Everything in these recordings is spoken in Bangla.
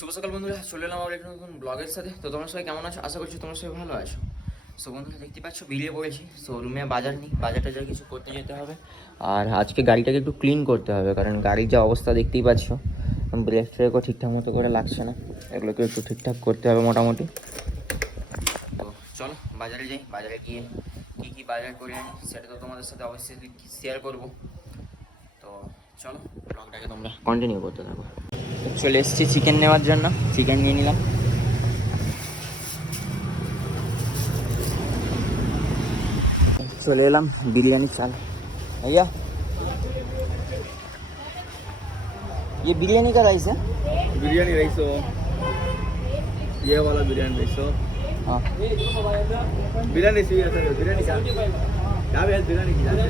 শুভ সকাল বন্ধুরা, চলে এলাম আবার একটা নতুন ব্লগের সাথে। তো তোমরা সবাই কেমন আছো? আশা করছি তোমরা সবাই ভালো আছো। সো বন্ধুরা, দেখতে পাচ্ছ বেরিয়ে পড়েছি। সো রুমে বাজার নেই, বাজারটা যা কিছু করতে যেতে হবে। আর আজকে গাড়িটাকে একটু ক্লিন করতে হবে, কারণ গাড়ির যা অবস্থা দেখতেই পাচ্ছ, ব্রেক ট্রেকও ঠিকঠাক মতো করে লাগছে না। এগুলোকে একটু ঠিকঠাক করতে হবে মোটামুটি। তো চলো বাজারে যাই, বাজারে গিয়ে কী কী বাজার করে আনি সেটা তো তোমাদের সাথে অবশ্যই শেয়ার করবো। তো চলো ব্লগটাকে তোমরা কন্টিনিউ করতে থাকো। চলে এসেছি চিকেন নেওয়ার জন্য, চিকেন নিয়ে নিলাম। चले एलाम बिरयानी चाल। भैया ये बिरयानी का राइस है? बिरयानी राइस हो, ये वाला बिरयानी राइस हो। हाँ बिरयानी राइस भी आता है। बिरयानी क्या क्या भी है? बिरयानी की जाती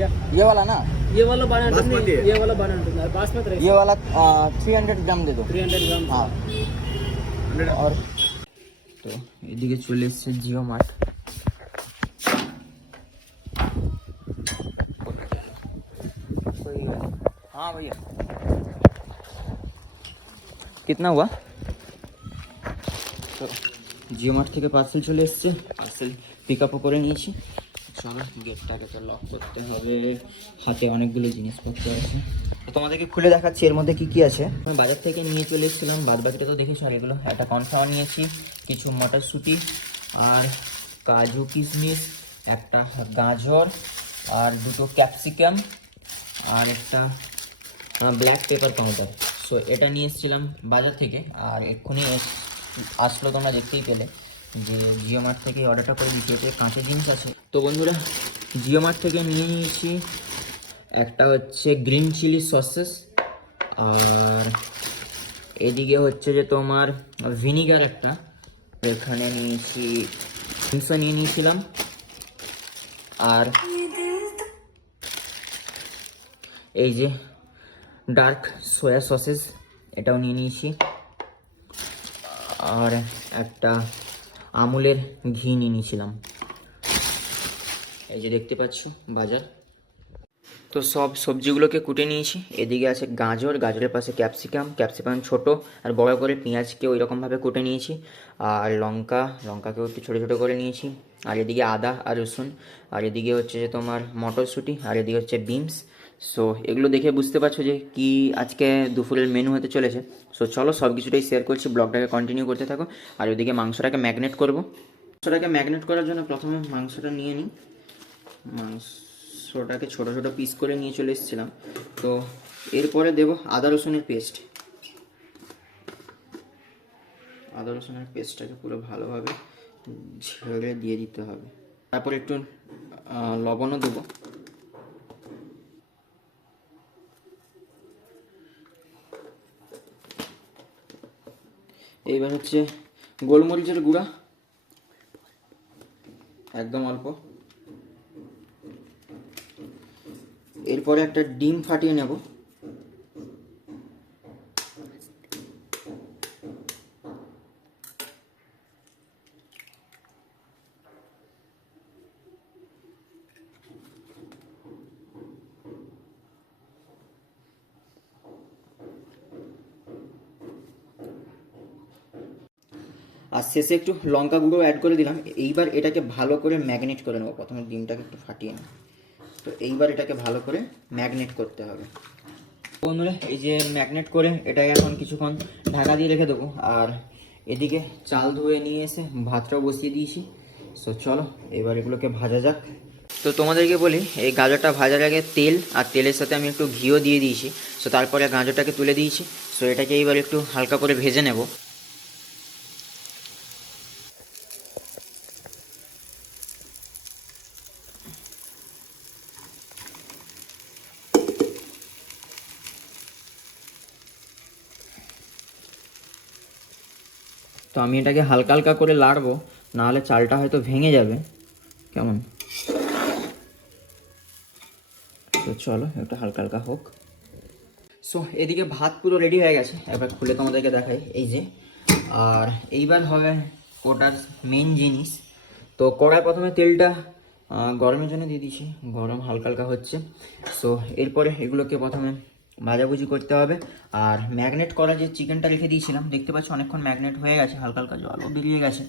है। ये वाला ना, ये वाला बासमती है। ये वाला बनाना बासमती राइस ये वाला 300 ग्राम दे दो। 300 ग्राम। हाँ 100 और तो এদিকে চলে এসেছে জিও মার্ট। हाँ भैया कितना हुआ? তো জিও মার্ট থেকে পার্সেল চলে এসছে, পার্সেল পিক আপও করে নিয়েছি। চলো গেটটাকে তো লক করতে হবে, হাতে অনেকগুলো জিনিসপত্র আছে। তো তোমাদেরকে খুলে দেখাচ্ছি এর মধ্যে কি কি আছে। আমি বাজার থেকে নিয়ে চলে এসেছিলাম, বাদ বাকিটা তো দেখেছো। আর এগুলো একটা কর্নফ্লাওয়ার নিয়েছি, কিছু মটরশুঁটি আর কাজু কিশমিশ, একটা গাজর আর দুটো ক্যাপসিকাম আর একটা ব্ল্যাক পেপার পাউডার। সো এটা নিয়ে এসেছিলাম বাজার থেকে, আর এক্ষুনি আসলো, তোমরা দেখতেই পেলে যে জিও মার্ট থেকে অর্ডারটা করে দিচ্ছি। এতে কাঁচের জিনিস আছে। তো বন্ধুরা, জিও মার্ট থেকে নিয়ে নিয়েছি একটা হচ্ছে গ্রিন চিলি সসেস, আর এদিকে হচ্ছে যে তোমার ভিনিগার একটা, এখানে নিয়েছি হিংসা নিয়ে নিয়েছিলাম, আর এই যে ডার্ক সয়া সসেস এটাও নিয়ে নিয়েছি, আর একটা আমুলের ঘি নিয়ে নিয়েছিলাম। এই যে দেখতে পাচ্ছ বাজার। তো সব সবজিগুলোকে কুটে নিয়েছি। এদিকে আছে গাজর, গাজরের পাশে ক্যাপসিকাম, ক্যাপসিকাম ছোটো আর বড় করে, পেঁয়াজকে ওই রকমভাবে কুটে নিয়েছি, আর লঙ্কাকেও একটু ছোটো ছোটো করে নিয়েছি, আর এদিকে আদা আর রসুন, আর এদিকে হচ্ছে যে তোমার মটরশুঁটি, আর এদিকে হচ্ছে বিনস। সো এগুলো দেখে বুঝতে পারছো যে কি আজকে দুপুরের মেনু হতে চলেছে। সো চলো সব কিছুটাই শেয়ার করছি, ব্লগটাকে কন্টিনিউ করতে থাকো। আর ওইদিকে মাংসটাকে ম্যাগনেট করব। মাংসটাকে ম্যাগনেট করার জন্য প্রথমে মাংসটা নিয়ে নিই। মাংসটাকে ছোটো ছোটো পিস করে নিয়ে চলে এসেছিলাম। তো এরপরে দেব আদা রসুনের পেস্ট। আদা রসুনের পেস্টটাকে পুরো ভালোভাবে ঝেড়ে দিয়ে দিতে হবে। তারপর একটু লবণও দেবো। এইবার হচ্ছে গোলমরিচের গুঁড়া, একদম অল্প। এরপরে একটা ডিম ফাটিয়ে নেব। আর শেষে একটু লঙ্কা গুঁড়ো অ্যাড করে দিলাম। এইবার এটাকে ভালো করে ম্যাগনেট করে নেবো। প্রথমে ডিমটাকে একটু ফাটিয়ে নেব। তো এইবার এটাকে ভালো করে ম্যাগনেট করতে হবে। বন্ধুরা, এই যে ম্যাগনেট করে এটাকে এখন কিছুক্ষণ ঢাকা দিয়ে রেখে দেবো। আর এদিকে চাল ধুয়ে নিয়ে এসে ভাতটাও বসিয়ে দিয়েছি। সো চলো এবার এগুলোকে ভাজা যাক। তো তোমাদেরকে বলি, এই গাজরটা ভাজার আগে তেল, আর তেলের সাথে আমি একটু ঘিও দিয়ে দিয়েছি। সো তারপরে গাজরটাকে তুলে দিয়েছি। সো এটাকে এইবার একটু হালকা করে ভেজে নেব। তো আমি এটাকে হালকা হালকা করে লাড়বো, নাহলে চালটা হয়তো ভেঙে যাবে। কেমন? তো চলো একটু হালকা হালকা হোক। সো এদিকে ভাত পুরো রেডি হয়ে গেছে, এবার খুলে তোমাদেরকে দেখাই। এই যে, আর এইবার হবে ওটার মেন জিনিস। তো কড়াই প্রথমে তেলটা গরমের জন্য দিয়ে দিয়েছি, গরম হালকা হালকা হচ্ছে। সো এরপরে এগুলোকে প্রথমে ভাজাভুজি করতে হবে। আর ম্যাগনেট করা যে চিকেনটা রেখে দিয়েছিলাম, দেখতে পাচ্ছি অনেকক্ষণ ম্যাগনেট হয়ে গেছে, হালকা হালকা জলও বেরিয়ে গেছে।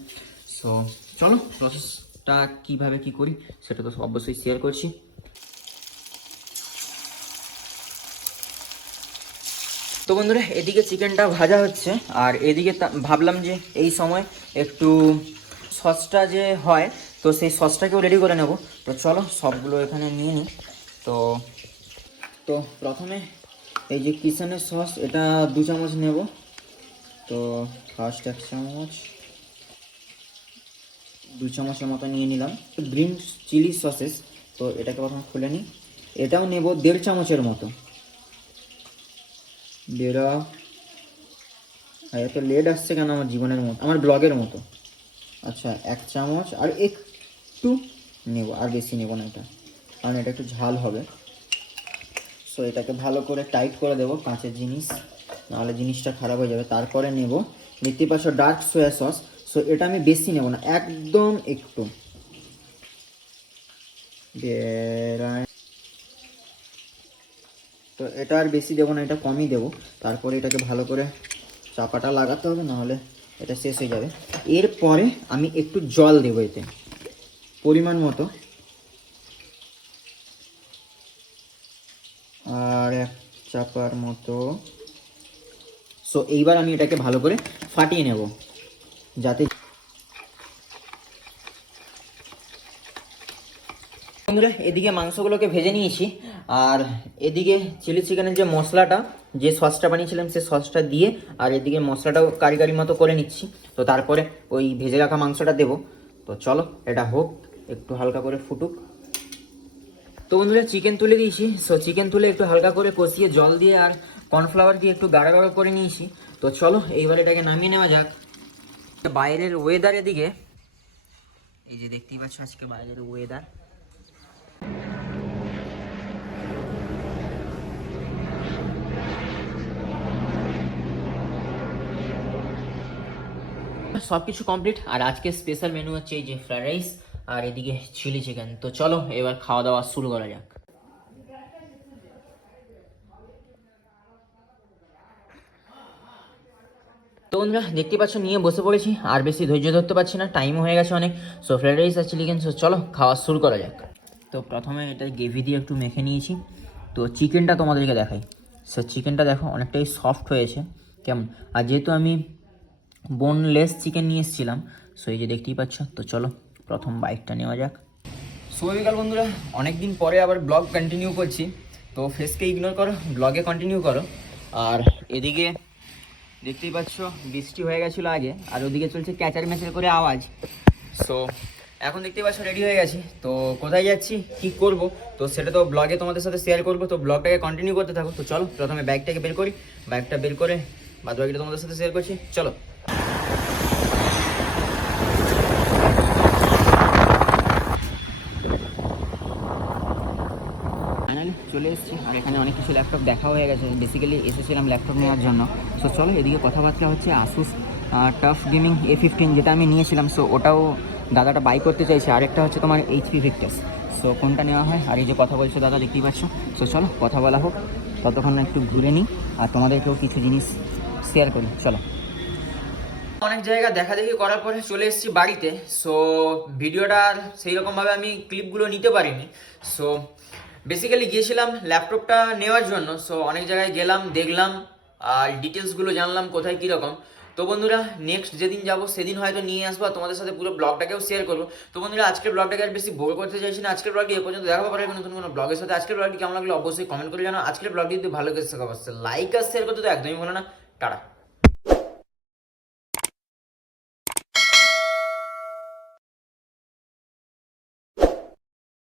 সো চলো প্রসেসটা কীভাবে কী করি সেটা তো অবশ্যই শেয়ার করছি। তো বন্ধুরা এদিকে চিকেনটা ভাজা হচ্ছে, আর এদিকে ভাবলাম যে এই সময় একটু সসটা যে হয় তো সেই সসটাকেও রেডি করে নেব। তো চলো সবগুলো এখানে নিয়ে নিই। তো প্রথমে এই যে কিচেনের সস, এটা 2 চামচ নেব। তো ফার্স্ট 1 চামচ, 2 চামচের মতো নিয়ে নিলাম। গ্রিন চিলি সসেস, তো এটাকে প্রথমে খুলে নিই। এটাও নেব 1.5 চামচের মতো। বেরা এত লেট আসছে কেন আমার জীবনের মতো, আমার ব্লগের মতো। আচ্ছা 1 চামচ, আর একটু নেব, আর বেশি নেব না এটা, কারণ এটা একটু ঝাল হবে। সো এটাকে ভালো করে টাইট করে দেবো, কাঁচের জিনিস, নাহলে জিনিসটা খারাপ হয়ে যাবে। তারপরে নেব, দেখতে পাচ্ছ, ডার্ক সোয়া সস। সো এটা আমি বেশি নেব না, একদম একটু। তো এটা আর বেশি দেবো না, এটা কমই দেবো। তারপরে এটাকে ভালো করে চাপাটা লাগাতে হবে, নাহলে এটা শেষ হয়ে যাবে। এরপরে আমি একটু জল দেবো এতে, পরিমাণ মতো, আর 1 চাপার মতো। সো এইবার আমি এটাকে ভালো করে ফাটিয়ে নেব, যাতে বন্ধুরা এদিকে মাংসগুলোকে ভেজে নিয়েছি, আর এদিকে চিলি চিকেনের যে মশলাটা, যে সসটা বানিয়েছিলাম সেই সসটা দিয়ে, আর এদিকে মশলাটাও কারি কারি মতো করে নিচ্ছি। তো তারপরে ওই ভেজে রাখা মাংসটা দেবো। তো চলো এটা হোক, একটু হালকা করে ফুটুক। তো বন্ধুরা চিকেন তুলে দিয়েছি। সো চিকেন তুলে একটু হালকা করে কষিয়ে জল দিয়ে আর কর্নফ্লাওয়ার দিয়ে একটু গাঢ় গাঢ় করে নিয়েছি। তো চলো এইবার এটাকে নামিয়ে নেওয়া যাক। বাইরের ওয়েদার এদিকে, এই যে দেখতেই পাচ্ছ আজকে বাইরের ওয়েদার। সব কিছু কমপ্লিট, আর আজকে স্পেশাল মেনু হচ্ছে এই যে ফ্রাইড রাইস আর এদিকে চিলি চিকেন। তো চলো এবার খাওয়া দাওয়া শুরু করা যাক। তো বন্ধুরা দেখতে পাচ্ছ নিয়ে বসে পড়েছি, আর বেশি ধৈর্য ধরতে পারছি না, টাইমও হয়ে গেছে অনেক। সো ফ্রাইড রাইস আর চিলি চিকেন, সো চলো খাওয়া শুরু করা যাক। তো প্রথমে এটা গ্রেভি দিয়ে একটু মেখে নিয়েছি। তো চিকেনটা তোমাদেরকে দেখাই। সো চিকেনটা দেখো অনেকটাই সফট হয়েছে কেমন, আর যেহেতু আমি বোনলেস চিকেন নিয়ে এসেছিলাম, সো এই যে দেখতেই পাচ্ছ। তো চলো প্রথম বাইকটা নেওয়া যাক। বিকাল বন্ধুরা, অনেক দিন পরে আবার ব্লগ কন্টিনিউ করছি। তো ফেসকে ইগনোর করো, ব্লগে কন্টিনিউ করো। আর এদিকে দেখতেই পাচ্ছ বৃষ্টি হয়ে গেছিলো আগে, আর ওদিকে চলছে ক্যাচার ম্যাচার করে আওয়াজ। সো এখন দেখতেই পাচ্ছ রেডি হয়ে গেছি। তো কোথায় যাচ্ছি, কী করব, তো সেটা তো ব্লগে তোমাদের সাথে শেয়ার করবো। তো ব্লগটাকে কন্টিনিউ করতে থাকো। তো চলো প্রথমে ব্যাগটাকে বের করি, ব্যাগটা বের করে বাদ বাকিটা তোমাদের সাথে শেয়ার করছি। চলো। ফাইনালি চলে এসেছি, আর এখানে অনেক কিছু ল্যাপটপ দেখা হয়ে গেছে। বেসিক্যালি এসেছিলাম ল্যাপটপ নেওয়ার জন্য। সো চলো এদিকে কথাবার্তা হচ্ছে আসুস টাফ গেমিং A15, যেটা আমি নিয়েছিলাম। সো ওটাও দাদাটা বাই করতে চাইছে। আরেকটা হচ্ছে তোমার HP Victus। সো কোনটা নেওয়া হয়, আর এই যে কথা বলছে দাদা দেখতেই পাচ্ছ। সো চলো কথা বলা হোক, ততক্ষণ একটু ঘুরে নিই আর তোমাদেরকেও কিছু জিনিস শেয়ার করি। চলো। অনেক জায়গা দেখা দেখি করার পরে চলে এসেছি বাড়িতে। সো ভিডিওটা সেই রকমভাবে আমি ক্লিপগুলো নিতে পারিনি। সো বেসিক্যালি গিয়েছিলাম ল্যাপটপটা নেওয়ার জন্য। সো অনেক জায়গায় গেলাম, দেখলাম, আর ডিটেলসগুলো জানলাম কোথায় কীরকম। তো বন্ধুরা নেক্সট যেদিন যাবো সেদিন হয়তো নিয়ে আসবো, তোমাদের সাথে পুরো ব্লগটাকেও শেয়ার করবো। তো বন্ধুরা আজকের ব্লগটাকে আর বেশি বোর করতে চাইছি না। আজকের ব্লগটি এ পর্যন্ত দেখাবো পারে নতুন কোনো ব্লগের সাথে। আজকের ব্লগটি কেমন লাগলো অবশ্যই কমেন্ট করে জানাও। আজকের ব্লগটি যদি ভালো লেগে থাকে অবশ্যই লাইক আর শেয়ার করতে তো একদমই ভুলো না। টাটা।